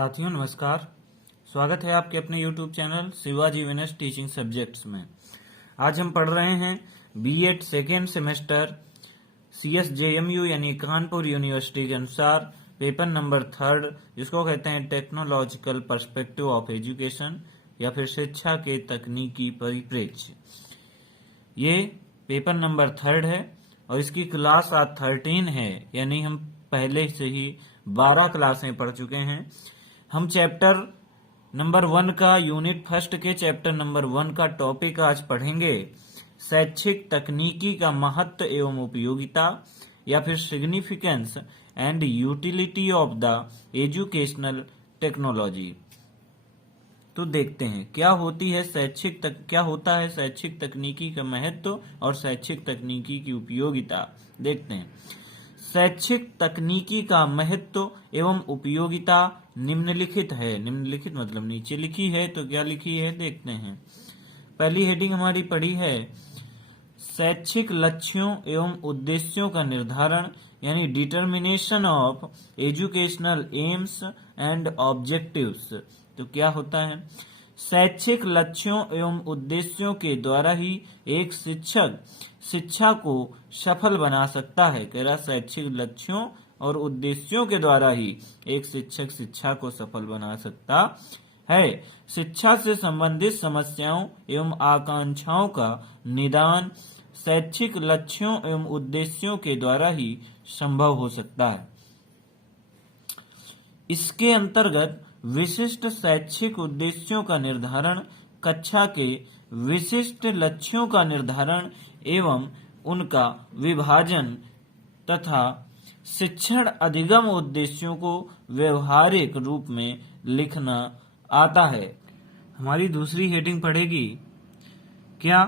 साथियों नमस्कार। स्वागत है आपके अपने YouTube channel Shivaji Venus teaching subjects में। आज हम पढ़ रहे हैं बीएड सेकेंड सेमेस्टर CSJMU यानी कानपुर यूनिवर्सिटी के अनुसार पेपर नंबर 3 जिसको कहते हैं टेक्नोलॉजिकल पर्सपेक्टिव ऑफ एजुकेशन या फिर शिक्षा के तकनीकी परिप्रेक्ष्य। ये पेपर नंबर 3 है और इसकी क्लास आज 13 है, यानी हम पहले से ही 12 क्लासें पढ़ चुके हैं। हम चैप्टर नंबर 1 का यूनिट फर्स्ट के चैप्टर नंबर 1 का टॉपिक आज पढ़ेंगे, शैक्षिक तकनीकी का महत्व एवं उपयोगिता या फिर significance and utility of the educational technology. तो देखते हैं क्या होता है शैक्षिक तकनीकी का महत्व और शैक्षिक तकनीकी की उपयोगिता। देखते हैं शैक्षिक तकनीकी का महत्व एवं उपयोगिता निम्नलिखित है। निम्नलिखित मतलब नीचे लिखी है, तो क्या लिखी है देखते हैं। पहली हेडिंग हमारी पढ़ी है शैक्षिक लक्ष्यों एवं उद्देश्यों का निर्धारण यानी determination of educational AIIMS and objectives. तो क्या होता है, शैक्षिक लक्ष्यों एवं उद्देश्यों के द्वारा ही एक शिक्षक शिक्षा को सफल बना सकता है। कह रहा शैक्षिक लक्ष्यों और उद्देश्यों के द्वारा ही एक शिक्षक शिक्षा को सफल बना सकता है। शिक्षा से संबंधित समस्याओं एवं आकांक्षाओं का निदान शैक्षिक लक्ष्यों एवं उद्देश्यों के द्वारा ही संभव हो सकता है। इसके अंतर्गत विशिष्ट शैक्षिक उद्देश्यों का निर्धारण, कक्षा के विशिष्ट लक्ष्यों का निर्धारण एवं उनका विभाजन तथा शिक्षण अधिगम उद्देश्यों को व्यवहारिक रूप में लिखना आता है। हमारी दूसरी हेडिंग पढ़ेगी क्या,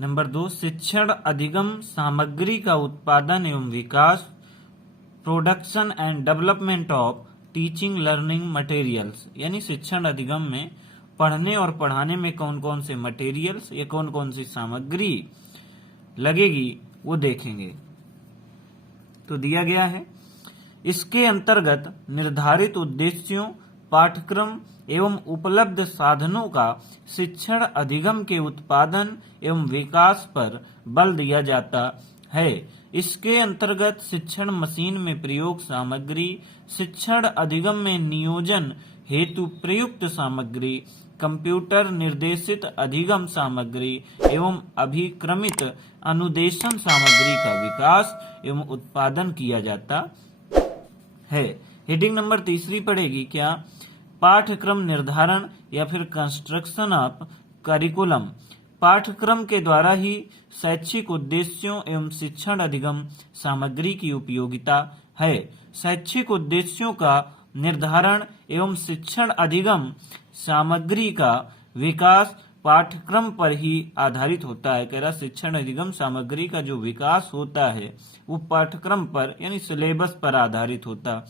नंबर 2 शिक्षण अधिगम सामग्री का उत्पादन एवं विकास, production and development of teaching learning materials. यानी शिक्षण अधिगम में पढ़ने और पढ़ाने में कौन कौन से मटेरियल्स या कौन कौन सी सामग्री लगेगी वो देखेंगे। तो दिया गया है इसके अंतर्गत निर्धारित उद्देश्यों, पाठ्यक्रम एवं उपलब्ध साधनों का शिक्षण अधिगम के उत्पादन एवं विकास पर बल दिया जाता है। इसके अंतर्गत शिक्षण मशीन में प्रयोग सामग्री, शिक्षण अधिगम में नियोजन हेतु प्रयुक्त सामग्री, कंप्यूटर निर्देशित अधिगम सामग्री एवं अभिक्रमित अनुदेशन सामग्री का विकास एवं उत्पादन किया जाता है। हेडिंग नंबर 3 पढ़ेगी क्या, पाठ्यक्रम निर्धारण या फिर कंस्ट्रक्शन ऑफ करिकुलम। पाठ्यक्रम के द्वारा ही शैक्षिक उद्देश्यों एवं शिक्षण अधिगम सामग्री की उपयोगिता है। शैक्षिक उद्देश्यों का निर्धारण एवं शिक्षण अधिगम सामग्री का विकास पाठ्यक्रम पर ही आधारित होता है। कह रहा शिक्षण अधिगम सामग्री का जो विकास होता है वो पाठ्यक्रम पर यानी सिलेबस पर आधारित होता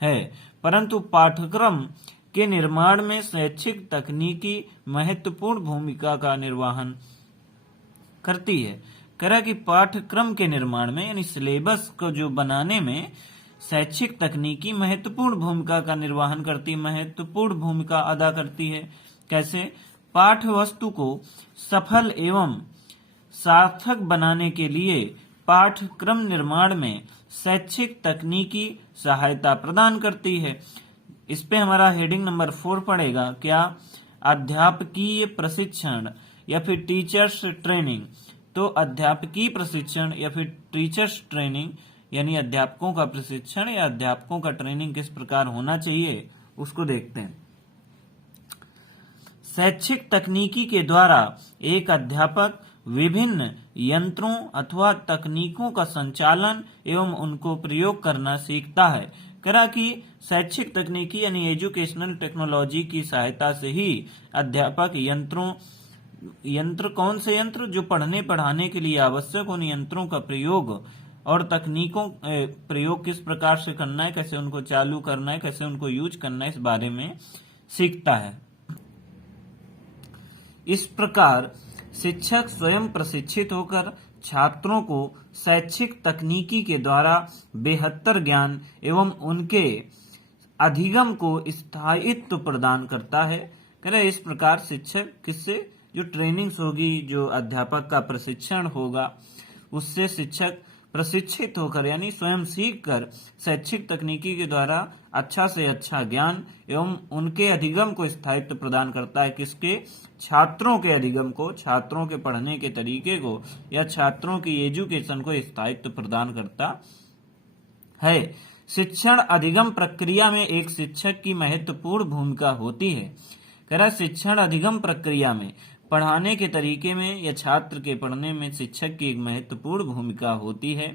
है, परंतु पाठ्यक्रम के निर्माण में शैक्षिक तकनीकी महत्वपूर्ण भूमिका का निर्वहन करती है। कह रहा कि पाठ्यक्रम के निर्माण में यानी सिलेबस को जो बनाने में शैक्षिक तकनीकी महत्वपूर्ण भूमिका का निर्वहन करती, महत्वपूर्ण भूमिका अदा करती है। कैसे, पाठ्य वस्तु को सफल एवं सार्थक बनाने के लिए पाठ्यक्रम निर्माण में शैक्षिक तकनीकी सहायता प्रदान करती है। इस पे हमारा हेडिंग नंबर 4 पड़ेगा क्या, अध्यापकीय प्रशिक्षण या फिर टीचर्स ट्रेनिंग। तो अध्यापकीय प्रशिक्षण या फिर टीचर्स ट्रेनिंग यानी अध्यापकों का प्रशिक्षण या अध्यापकों का ट्रेनिंग किस प्रकार होना चाहिए उसको देखते हैं। शैक्षिक तकनीकी के द्वारा एक अध्यापक विभिन्न यंत्रों अथवा तकनीकों का संचालन एवं उनको प्रयोग करना सीखता है। करा कि शैक्षिक तकनीकी यानी एजुकेशनल टेक्नोलॉजी की सहायता से ही अध्यापक यंत्र कौन से यंत्र जो पढ़ने पढ़ाने के लिए आवश्यक उन यंत्रों का प्रयोग और तकनीकों प्रयोग किस प्रकार से करना है, कैसे उनको चालू करना है, कैसे उनको यूज करना है, इस बारे में सीखता है। इस प्रकार शिक्षक स्वयं प्रशिक्षित होकर छात्रों को शैक्षिक तकनीकी के द्वारा बेहतर ज्ञान एवं उनके अधिगम को स्थायित्व प्रदान करता है। कह रहे इस प्रकार शिक्षक किससे, जो ट्रेनिंग्स होगी, जो अध्यापक का प्रशिक्षण होगा, उससे शिक्षक प्रशिक्षित होकर यानी स्वयं सीख कर शैक्षिक तकनीकी के द्वारा अच्छा से अच्छा ज्ञान एवं उनके अधिगम को स्थायित्व प्रदान करता है। किसके, छात्रों के अधिगम को, छात्रों के पढ़ने के तरीके को या छात्रों की एजुकेशन को स्थायित्व प्रदान करता है। शिक्षण अधिगम प्रक्रिया में एक शिक्षक की महत्वपूर्ण भूमिका होती है। कह रहा शिक्षण अधिगम प्रक्रिया में पढ़ाने के तरीके में या छात्र के पढ़ने में शिक्षक की एक महत्वपूर्ण भूमिका होती है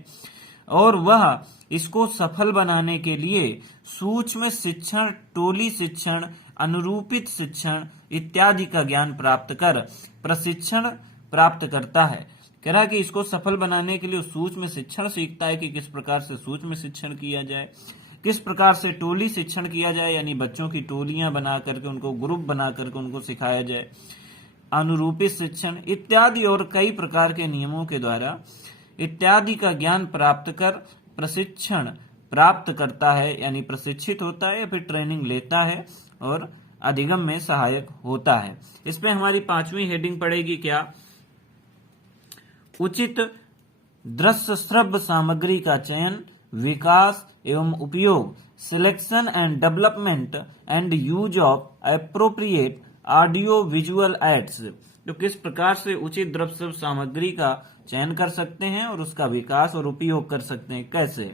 और वह इसको सफल बनाने के लिए सूक्ष्म शिक्षण, टोली शिक्षण, अनुरूपित शिक्षण इत्यादि का ज्ञान प्राप्त कर प्रशिक्षण प्राप्त करता है। कह रहा कि इसको सफल बनाने के लिए सूक्ष्म शिक्षण सीखता है कि किस प्रकार से सूक्ष्म शिक्षण किया जाए, किस प्रकार से टोली शिक्षण किया जाए यानी बच्चों की टोलियां बना करके उनको ग्रुप बना करके उनको सिखाया जाए, अनुरूपित शिक्षण इत्यादि और कई प्रकार के नियमों के द्वारा इत्यादि का ज्ञान प्राप्त कर प्रशिक्षण प्राप्त करता है यानी प्रशिक्षित होता है या फिर ट्रेनिंग लेता है और अधिगम में सहायक होता है। इसमें हमारी 5वीं हेडिंग पड़ेगी क्या, उचित दृश्य श्रव्य सामग्री का चयन, विकास एवं उपयोग, selection and development and use of appropriate audio visual aids. तो किस प्रकार से उचित दृश्य सामग्री का चयन कर सकते हैं और उसका विकास और उपयोग कर सकते हैं, कैसे।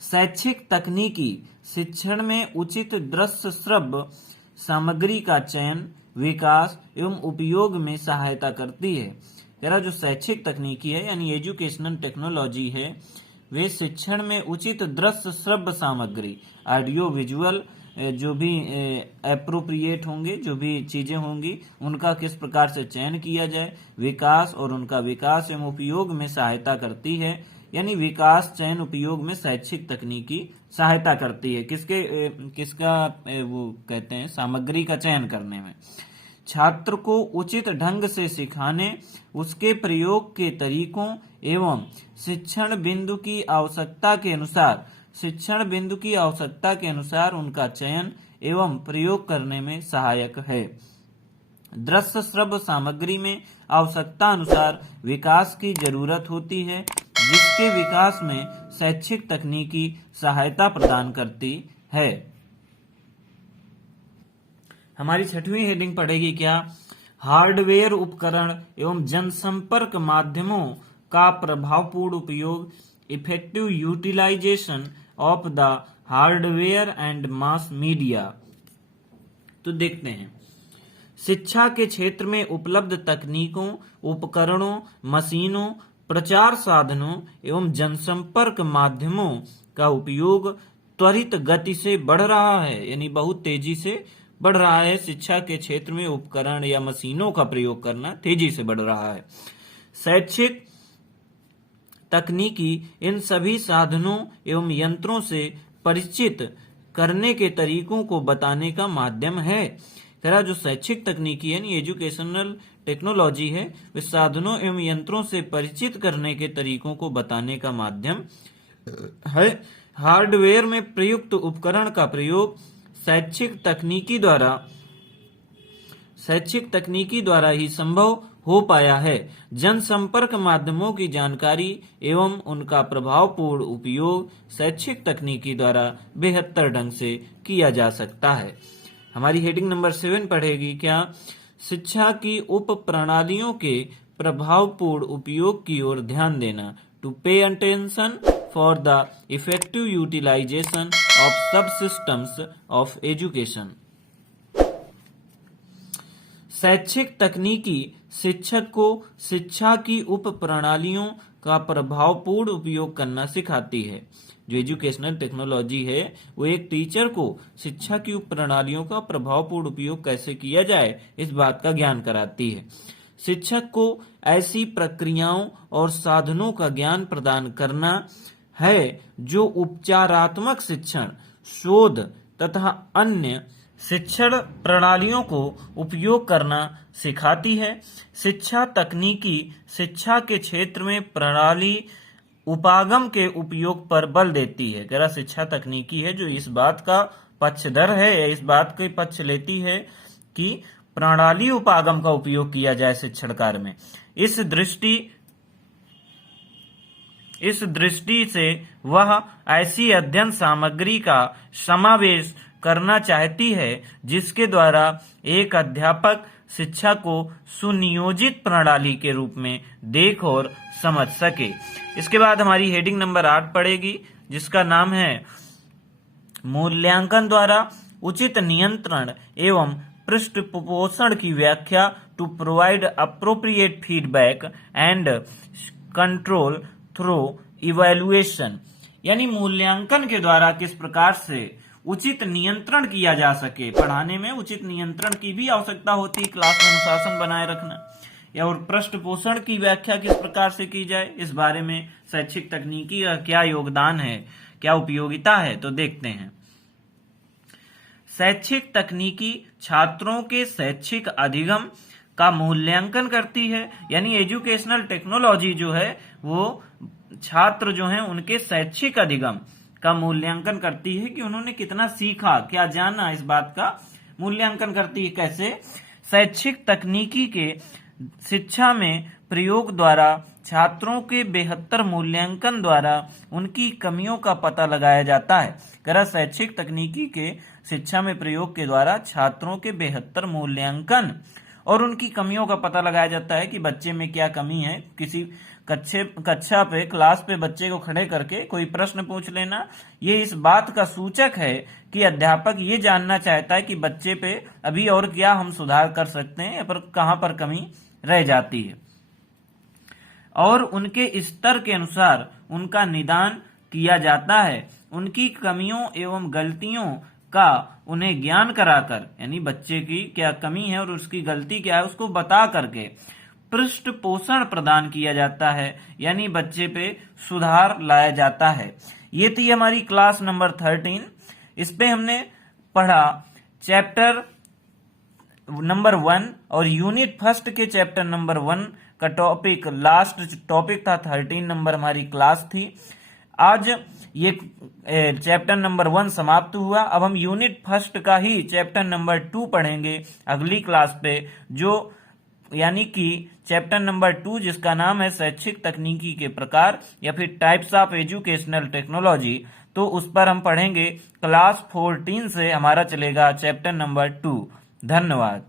शैक्षिक तकनीकी शिक्षण में उचित दृश्य श्रव्य सामग्री का चयन, विकास एवं उपयोग में सहायता करती है। तेरा जो शैक्षिक तकनीकी है यानी एजुकेशनल टेक्नोलॉजी है, वे शिक्षण में उचित दृश्य श्रव्य सामग्री, ऑडियो विजुअल जो भी एप्रोप्रिएट होंगे, जो भी चीजें होंगी, उनका किस प्रकार से चयन किया जाए, विकास और उनका विकास एवं उपयोग में सहायता करती है। यानी विकास, चयन, उपयोग में शैक्षिक तकनीकी सहायता करती है। किसका वो कहते हैं, सामग्री का चयन करने में। छात्र को उचित ढंग से सिखाने, उसके प्रयोग के तरीकों एवं शिक्षण बिंदु की आवश्यकता के अनुसार उनका चयन एवं प्रयोग करने में सहायक है। दृश्य श्रव्य सामग्री में आवश्यकता अनुसार विकास की जरूरत होती है, जिसके विकास में शैक्षिक तकनीकी सहायता प्रदान करती है। हमारी 6वीं हेडिंग पड़ेगी क्या, हार्डवेयर उपकरण एवं जनसंपर्क माध्यमों का प्रभावपूर्ण उपयोग, effective utilisation of the hardware and mass media. तो देखते हैं, शिक्षा के क्षेत्र में उपलब्ध तकनीकों, उपकरणों, मशीनों, प्रचार साधनों एवं जनसंपर्क माध्यमों का उपयोग त्वरित गति से बढ़ रहा है, यानी बहुत तेजी से बढ़ रहा है। शिक्षा के क्षेत्र में उपकरण या मशीनों का प्रयोग करना तेजी से बढ़ रहा है। शैक्षिक तकनीकी इन सभी साधनों एवं यंत्रों से परिचित करने के तरीकों को बताने का माध्यम है। तेरा जो शैक्षिक तकनीकी है, एजुकेशनल टेक्नोलॉजी है, वे साधनों एवं यंत्रों से परिचित करने के तरीकों को बताने का माध्यम है। हार्डवेयर में प्रयुक्त उपकरण का प्रयोग शैक्षिक तकनीकी द्वारा ही संभव हो पाया है। जनसंपर्क माध्यमों की जानकारी एवं उनका प्रभावपूर्ण उपयोग शैक्षिक तकनीकी द्वारा बेहतर ढंग से किया जा सकता है। हमारी हेडिंग नंबर 7 पढ़ेगी क्या, शिक्षा की उप प्रणालियों के प्रभावपूर्ण उपयोग की ओर ध्यान देना, to pay attention for the effective utilisation of sub systems of education. शैक्षिक तकनीकी शिक्षक को शिक्षा की उप प्रणालियों का प्रभावपूर्ण उपयोग करना सिखाती है। जो एजुकेशनल टेक्नोलॉजी है, वो एक टीचर को शिक्षा की उप प्रणालियों का प्रभावपूर्ण उपयोग कैसे किया जाए, इस बात का ज्ञान कराती है। शिक्षक को ऐसी प्रक्रियाओं और साधनों का ज्ञान प्रदान करना है जो उपचारात्मक शिक्षण, शोध तथा अन्य शिक्षण प्रणालियों को उपयोग करना सिखाती है। शिक्षा तकनीकी शिक्षा के क्षेत्र में प्रणाली उपागम के उपयोग पर बल देती है। कह रहा शिक्षा तकनीकी है जो इस बात का पक्षधर है या इस बात के पक्ष लेती है कि प्रणाली उपागम का उपयोग किया जाए शिक्षण कार्य में। इस दृष्टि से वह ऐसी अध्ययन सामग्री का समावेश करना चाहती है जिसके द्वारा एक अध्यापक शिक्षा को सुनियोजित प्रणाली के रूप में देख और समझ सके। इसके बाद हमारी हेडिंग नंबर 8 पड़ेगी जिसका नाम है मूल्यांकन द्वारा उचित नियंत्रण एवं पृष्ठपोषण की व्याख्या to provide appropriate feedback and control through evaluation. यानी मूल्यांकन के द्वारा किस प्रकार से उचित नियंत्रण किया जा सके। पढ़ाने में उचित नियंत्रण की भी आवश्यकता होती है, क्लास में अनुशासन बनाए रखना, या और पृष्ठपोषण की व्याख्या किस प्रकार से की जाए, इस बारे में शैक्षिक तकनीकी का क्या योगदान है, क्या उपयोगिता है, तो देखते हैं। शैक्षिक तकनीकी छात्रों के शैक्षिक अधिगम का मूल्यांकन करती है। यानी एजुकेशनल टेक्नोलॉजी जो है वो छात्र जो हैं उनके शैक्षिक अधिगम का मूल्यांकन करती है कि उन्होंने कितना सीखा, क्या जाना, इस बात का मूल्यांकन करती है। कैसे? शैक्षिक तकनीकी के शिक्षा में प्रयोग द्वारा छात्रों के बेहतर मूल्यांकन द्वारा उनकी कमियों का पता लगाया जाता है। कह शैक्षिक तकनीकी के शिक्षा में प्रयोग के द्वारा छात्रों के बेहतर मूल्यांकन और उनकी कमियों का पता लगाया जाता है कि बच्चे में क्या कमी है। किसी कक्षा पे, क्लास पे बच्चे को खड़े करके कोई प्रश्न पूछ लेना, ये इस बात का सूचक है कि अध्यापक ये जानना चाहता है कि बच्चे पे अभी और क्या हम सुधार कर सकते हैं या पर कहां पर कमी रह जाती है, और उनके स्तर के अनुसार उनका निदान किया जाता है। उनकी कमियों एवं गलतियों का उन्हें ज्ञान कराकर, यानी बच्चे की क्या कमी है और उसकी गलती क्या है उसको बता करके पृष्ठ पोषण प्रदान किया जाता है, यानी बच्चे पे सुधार लाया जाता है। ये थी हमारी क्लास नंबर 13। इस पे हमने पढ़ा चैप्टर नंबर 1 और यूनिट फर्स्ट के चैप्टर नंबर 1 का टॉपिक, लास्ट टॉपिक था 13 नंबर हमारी क्लास थी। आज ये चैप्टर नंबर 1 समाप्त हुआ। अब हम यूनिट फर्स्ट का ही चैप्टर नंबर 2 पढ़ेंगे अगली क्लास पे, जो यानी कि चैप्टर नंबर 2 जिसका नाम है शैक्षिक तकनीकी के प्रकार या फिर टाइप्स ऑफ एजुकेशनल टेक्नोलॉजी। तो उस पर हम पढ़ेंगे। क्लास 14 से हमारा चलेगा चैप्टर नंबर 2। धन्यवाद।